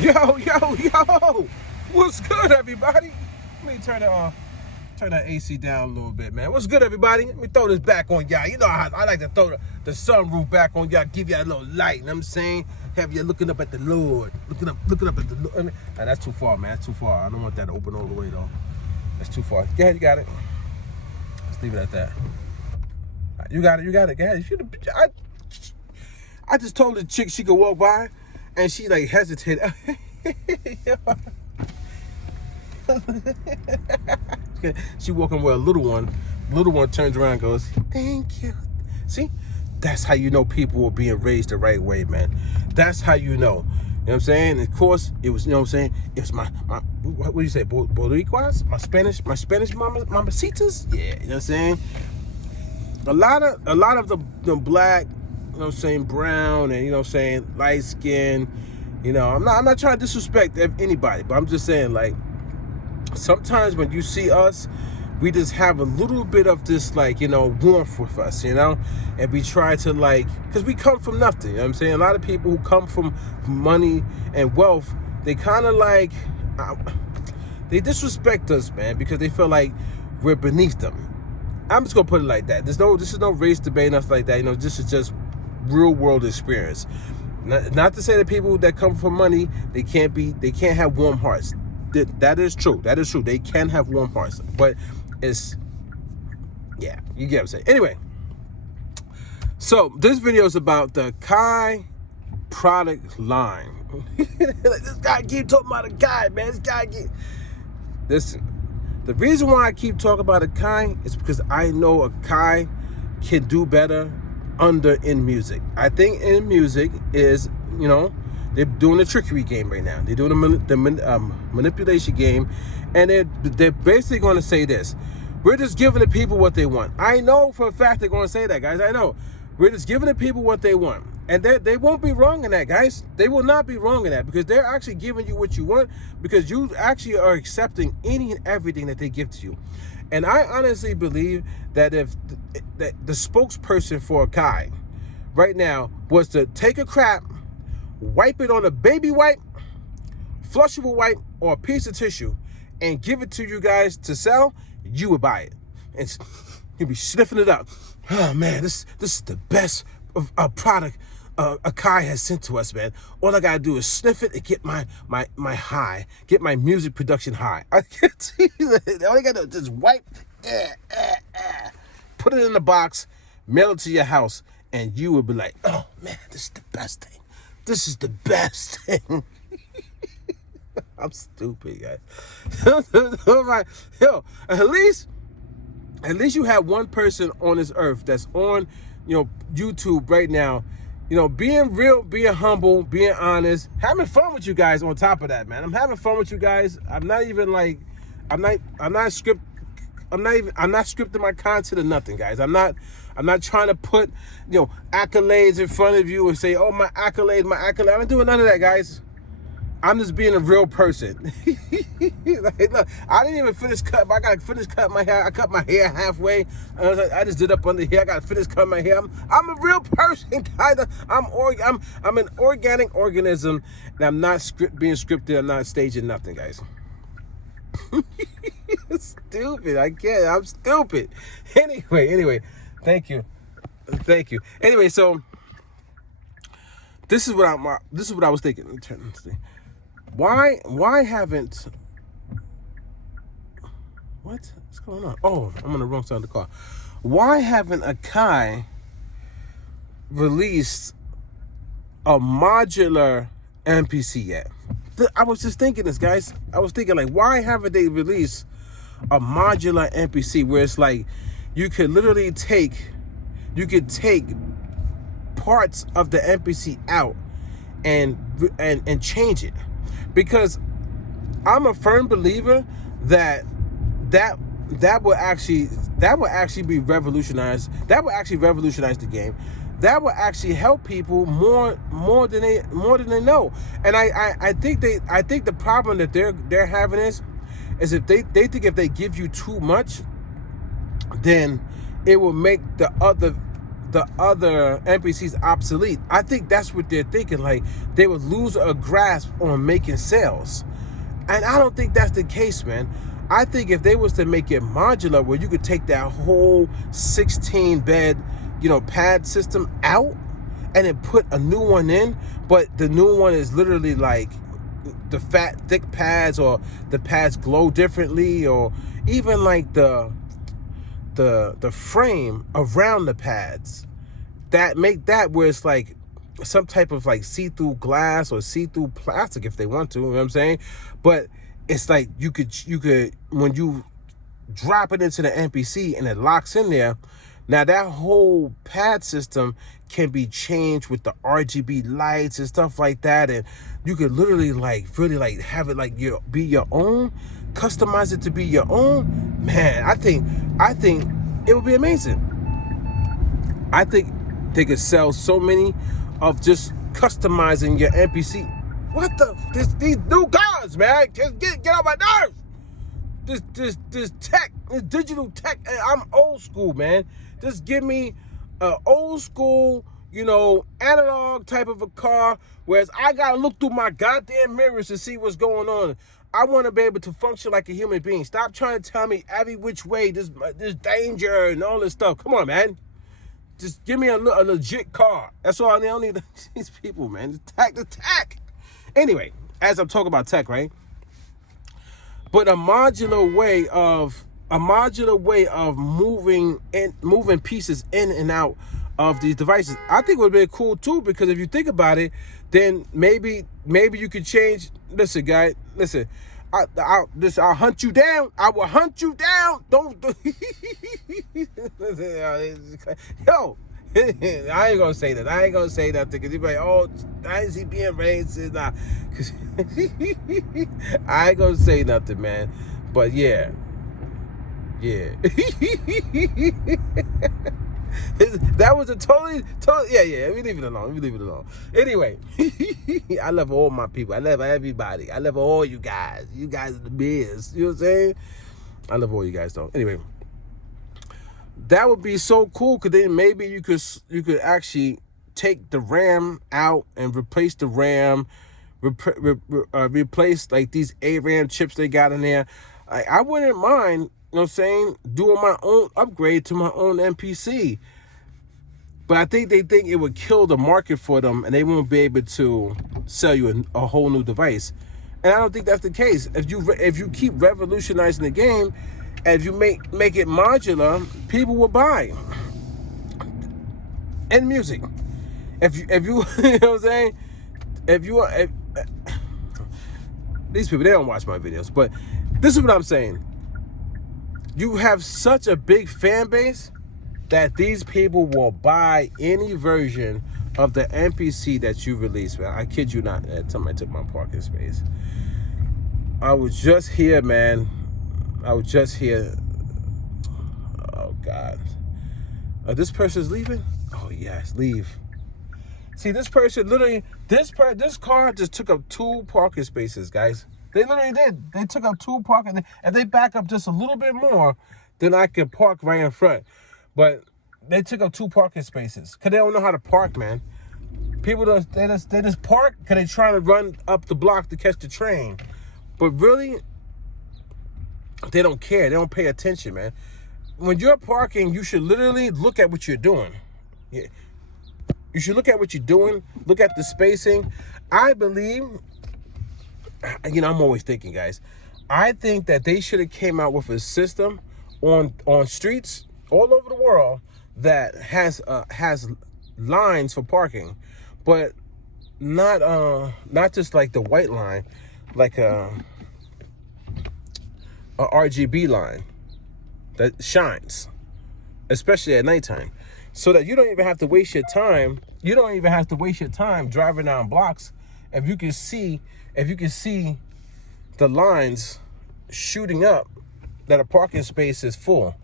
Yo! What's good, everybody? Let me turn that AC down a little bit, man. What's good, everybody? Let me throw this back on y'all. You know how I like to throw the sunroof back on y'all, give y'all a little light. You know what I'm saying? Have you looking up at the Lord, looking up at the Lord. Nah, that's too far, man. That's too far. I don't want that to open all the way though. That's too far. Go ahead, you got it. Let's leave it at that. Right, you got it. Go ahead. I just told the chick she could walk by, and she like hesitated. She walking with a little one. Little one turns around and goes, "Thank you." See, that's how you know people are being raised the right way, man. That's how you know. You know what I'm saying? Of course, it was. You know what I'm saying? It was my what do you say? Boricuas? My Spanish mamacitas. Yeah, you know what I'm saying? A lot of the black, you know what I'm saying, brown, and you know what I'm saying, light skin. You know, I'm not trying to disrespect anybody, but I'm just saying, like, sometimes when you see us, we just have a little bit of this, like, you know, warmth with us, you know, and we try to, like, because we come from nothing, you know what I'm saying? A lot of people who come from money and wealth, they kind of like, they disrespect us, man, because they feel like we're beneath them. I'm just gonna put it like that. This is no race debate, nothing like that. You know, this is just real world experience. Not to say that people that come from money, they can't have warm hearts. That is true. That is true. They can have warm hearts, but it's, yeah, you get what I'm saying. Anyway, so this video is about the Akai product line. This guy keep talking about Akai, man. Listen. The reason why I keep talking about Akai is because I know Akai can do better in music. I think in music is, you know, they're doing the trickery game right now. They're doing the manipulation game, and they're basically going to say this: we're just giving the people what they want. I know for a fact they're going to say that, guys. I know. We're just giving the people what they want. And they won't be wrong in that, guys. They will not be wrong in that, because they're actually giving you what you want, because you actually are accepting any and everything that they give to you. And I honestly believe that if the spokesperson for Akai right now was to take a crap, wipe it on a baby wipe, flushable wipe, or a piece of tissue, and give it to you guys to sell, you would buy it. And you'd be sniffing it up. Oh man, this is the best product Akai has sent to us, man. All I gotta do is sniff it and get my high, get my music production high. All I gotta do is just wipe, put it in the box, mail it to your house, and you will be like, "Oh man, this is the best thing. This is the best thing." I'm stupid, guys. All right, yo, at least you have one person on this earth that's on, you know, YouTube right now, you know, being real, being humble, being honest, having fun with you guys. On top of that, man, I'm having fun with you guys. I'm not scripting my content or nothing, guys. I'm not trying to put, you know, accolades in front of you and say, "Oh, my accolade." I'm not doing none of that, guys. I'm just being a real person. Like, look, I didn't even finish cut. I gotta finish cutting my hair. I cut my hair halfway. I just did up under here. I gotta finish cutting my hair. I'm a real person, kind of. I'm an organic organism, and I'm not being scripted. I'm not staging nothing, guys. Stupid. I can't. I'm stupid. Anyway. Thank you. Anyway, so this is what I was thinking. Let me turn this thing. Why haven't, what's going on? Oh, I'm on the wrong side of the car. Why haven't Akai released a modular MPC yet? I was just thinking this, guys. I was thinking, like, why haven't they released a modular MPC where it's like you could literally take parts of the MPC out and change it? Because I'm a firm believer that will actually be revolutionized. That will actually revolutionize the game. That will actually help people more than they know. And I think the problem that they're having is if they think if they give you too much, then it will make the the other MPCs obsolete. I think that's what they're thinking. Like, they would lose a grasp on making sales. And I don't think that's the case, man. I think if they was to make it modular, where you could take that whole 16 bed, pad system out and then put a new one in, but the new one is literally like the fat, thick pads, or the pads glow differently, or even like the frame around the pads, that make that where it's like some type of like see-through glass or see-through plastic if they want to, you know what I'm saying? But it's like you could when you drop it into the MPC and it locks in there, now that whole pad system can be changed with the RGB lights and stuff like that, and you could literally like really like have it like be your own, customize it to be your own. Man, I think it would be amazing. I think they could sell so many of just customizing your MPC. What these new cars, man? Just get on my nerves. This tech, this digital tech. I'm old school, man. Just give me an old school, analog type of a car, whereas I gotta look through my goddamn mirrors to see what's going on. I want to be able to function like a human being. Stop trying to tell me every which way this danger and all this stuff. Come on, man. Just give me a legit car. That's all I need. I don't need these people, man. The tech. Anyway, as I'm talking about tech, right? But a modular way of moving pieces in and out of these devices, I think would be cool too. Because if you think about it, then maybe you could change. Listen, guy. Listen. I'll hunt you down. I will hunt you down. Don't. Yo, I ain't gonna say that. I ain't gonna say that because you're like, oh, why is he being racist? Nah. I ain't gonna say nothing, man. But yeah. That was a totally, yeah. We leave it alone. Anyway, I love all my people. I love everybody. I love all you guys. You guys are the best. You know what I'm saying? I love all you guys, though. Anyway, that would be so cool, because then maybe you could actually take the RAM out and replace the RAM, replace like these ARAM chips they got in there. I wouldn't mind, you know what I'm saying, doing my own upgrade to my own MPC. But I think they think it would kill the market for them, and they won't be able to sell you a whole new device. And I don't think that's the case. If you keep revolutionizing the game, and if you make it modular, people will buy. And music. If you you know what I'm saying? These people, they don't watch my videos, but this is what I'm saying. You have such a big fan base that these people will buy any version of the MPC that you release, man. I kid you not. Somebody took my parking space. I was just here, man. Oh, God. This person's leaving? Oh, yes, leave. See, this person literally, this car just took up 2 parking spaces, guys. They literally did. They took up 2 parking. If they back up just a little bit more, then I could park right in front. But they took up 2 parking spaces because they don't know how to park, man. People they just park because they're trying to run up the block to catch the train. But really, they don't care. They don't pay attention, man. When you're parking, you should literally look at what you're doing. Yeah. You should look at what you're doing. Look at the spacing. I believe, I'm always thinking, guys. I think that they should have came out with a system on streets all over the world that has lines for parking, but not just like the white line, like a RGB line that shines, especially at nighttime, so that you don't even have to waste your time. You don't even have to waste your time driving down blocks if you can see the lines shooting up that a parking space is full.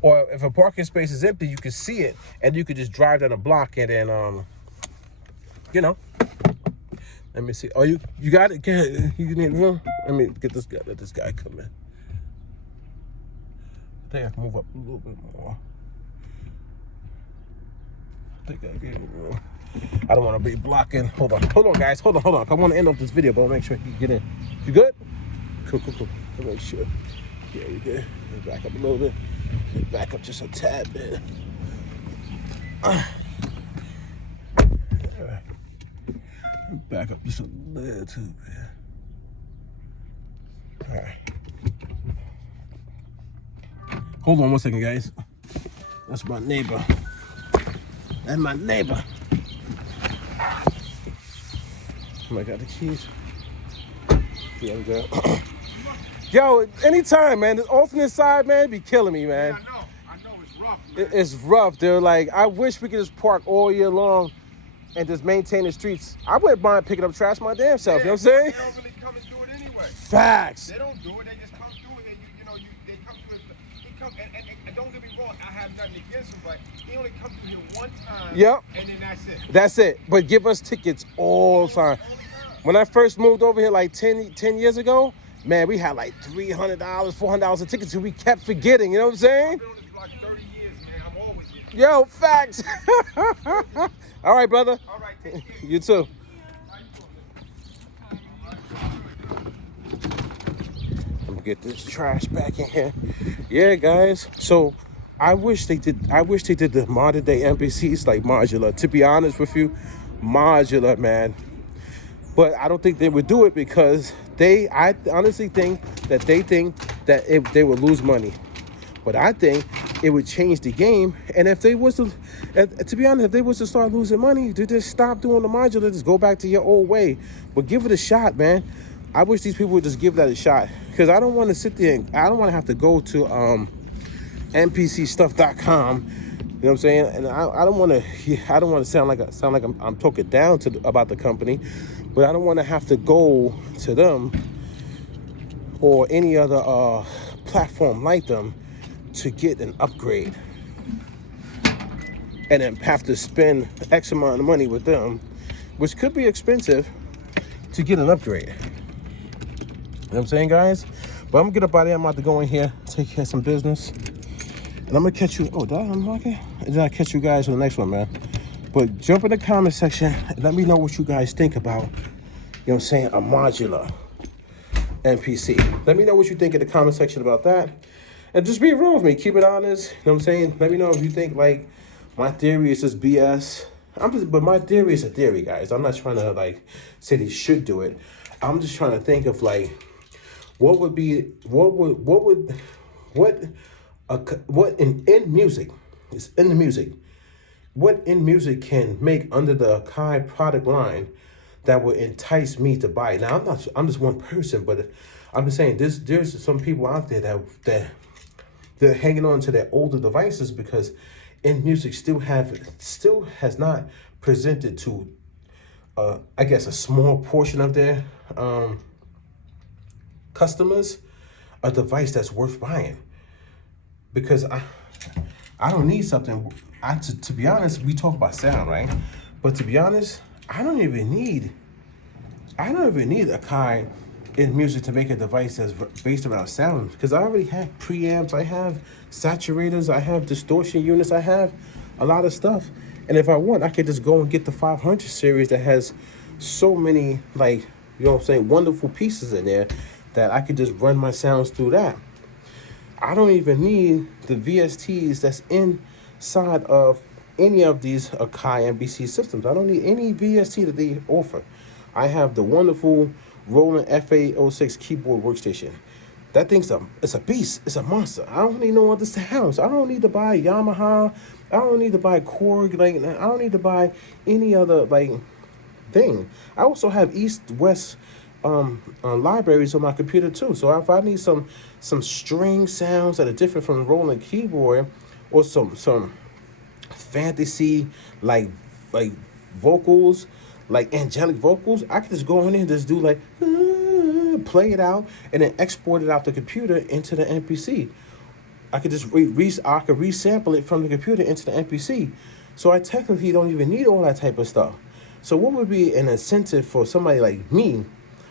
Or if a parking space is empty, you can see it, and you could just drive down a block and then, let me see. Oh, you got it? You need room? Let me get this guy. Let this guy come in. I think I can move up a little bit more. think I gave it room. I don't want to be blocking. Hold on, guys. Hold on. I want to end off this video, but I'll make sure you get in. You good? Cool. I'll make sure. Yeah, we good. Back up a little bit. Back up just a tad bit. Back up just a little too bit. All right. Hold on 1 second, guys. That's my neighbor. That's my neighbor. Oh, I got the keys. Yeah, we go. Yo, anytime, man. This alternate side, man, be killing me, man. Yeah, I know it's rough, man. It's rough, dude. Like, I wish we could just park all year long and just maintain the streets. I wouldn't mind picking up trash my damn self, you know what I'm saying? They don't really come and do it anyway. Facts. They don't do it, they just come through it, and they come through it. They come, and don't get me wrong, I have nothing against them, but he only comes through here one time, Yep. And then that's it. That's it. But give us tickets all the time. When I first moved over here like 10 years ago, man, we had like $300, $400 in tickets, and we kept forgetting, you know what I'm saying? I've been on this block 30 years, man. I'm always here. Yo, facts. All right, brother. All right, take care. You too. Let me get this trash back in here. Yeah, guys. So I wish they did the modern day MPCs like Modular. To be honest with you, Modular, man. But I don't think they would do it because I honestly think that they would lose money. But I think it would change the game. And if they was to be honest, if they was to start losing money, to just stop doing the Modular, just go back to your old way. But give it a shot, man. I wish these people would just give that a shot. Because I don't want to sit there and I don't want to have to go to MPCstuff.com. You know what I'm saying? And I don't want to sound like I'm talking down about the company, but I don't want to have to go to them or any other platform like them to get an upgrade and then have to spend X amount of money with them, which could be expensive to get an upgrade. You know what I'm saying, guys? But I'm gonna get up out of here. I'm about to go in here, take care of some business. And I'm gonna catch you. Oh, did I unlock it? And then I'll catch you guys on the next one, man. But jump in the comment section and let me know what you guys think about, you know what I'm saying, a modular MPC. Let me know what you think in the comment section about that. And just be real with me. Keep it honest. You know what I'm saying? Let me know if you think, like, my theory is just BS. But my theory is a theory, guys. I'm not trying to, like, say they should do it. I'm just trying to think of, like, what in music, it's in the music, what in music can make under the Akai product line that would entice me to buy it. Now I'm just one person, but I'm just saying there's some people out there that they're hanging on to their older devices because in music still has not presented to I guess a small portion of their customers a device that's worth buying. Because I don't need something. To be honest, we talk about sound, right? But to be honest, I don't even need Akai in music to make a device that's based around sound. Because I already have preamps, I have saturators, I have distortion units, I have a lot of stuff. And if I want, I could just go and get the 500 series that has so many, like, you know what I'm saying, wonderful pieces in there that I could just run my sounds through that. I don't even need the VSTs that's inside of any of these Akai MPC systems. I don't need any VST that they offer. I have the wonderful Roland FA06 keyboard workstation. That thing's it's a beast. It's a monster. I don't need no other sounds. I don't need to buy Yamaha. I don't need to buy Korg. Like, I don't need to buy any other, like, thing. I also have East-West libraries on my computer too. So if I need some string sounds that are different from the Roland keyboard, or some fantasy like vocals, like angelic vocals, I can just go in there and just do like play it out and then export it out the computer into the MPC. I could just resample it from the computer into the MPC. So I technically don't even need all that type of stuff. So what would be an incentive for somebody like me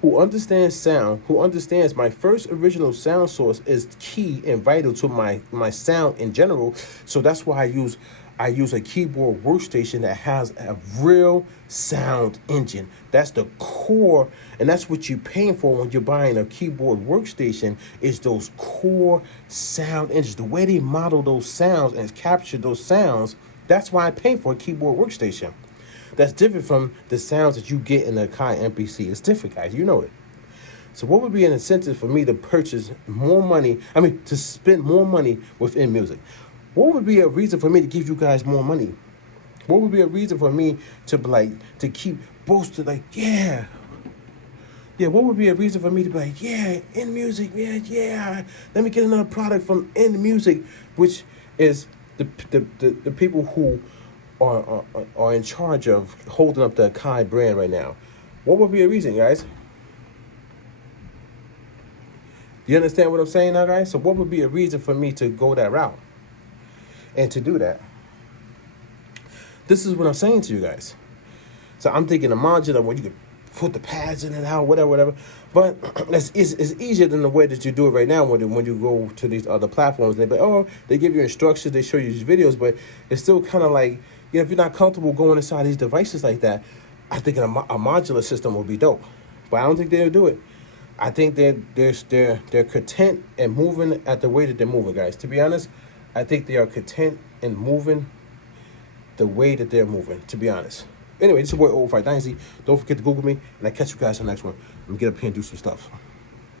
who understands sound, who understands my first original sound source is key and vital to my sound in general. So that's why I use I use a keyboard workstation that has a real sound engine. That's the core, and that's what you're paying for when you're buying a keyboard workstation, is those core sound engines. The way they model those sounds and capture those sounds, that's why I pay for a keyboard workstation. That's different from the sounds that you get in the Akai MPC. It's different, guys. You know it. So what would be an incentive for me to purchase more money? I mean, to spend more money within music? What would be a reason for me to give you guys more money? What would be a reason for me to to keep boasting like, yeah. Yeah, what would be a reason for me to be like, yeah, in music, yeah. Let me get another product from in music, which is the people who are in charge of holding up the Akai brand right now. What would be a reason, guys? You understand what I'm saying now, guys? So what would be a reason for me to go that route and to do that? This is what I'm saying to you guys. So I'm thinking a modular where you could put the pads in and out, whatever. But it's easier than the way that you do it right now when you go to these other platforms. They be, oh, they give you instructions, they show you these videos, but it's still kind of like, you know, if you're not comfortable going inside these devices like that, I think a modular system will be dope. But I don't think they'll do it. I think they're content and moving at the way that they're moving, guys. To be honest, I think they are content and moving the way that they're moving, to be honest. Anyway, this is your boy, Old Fight Dynasty. Don't forget to Google me, and I'll catch you guys on the next one. Let me get up here and do some stuff.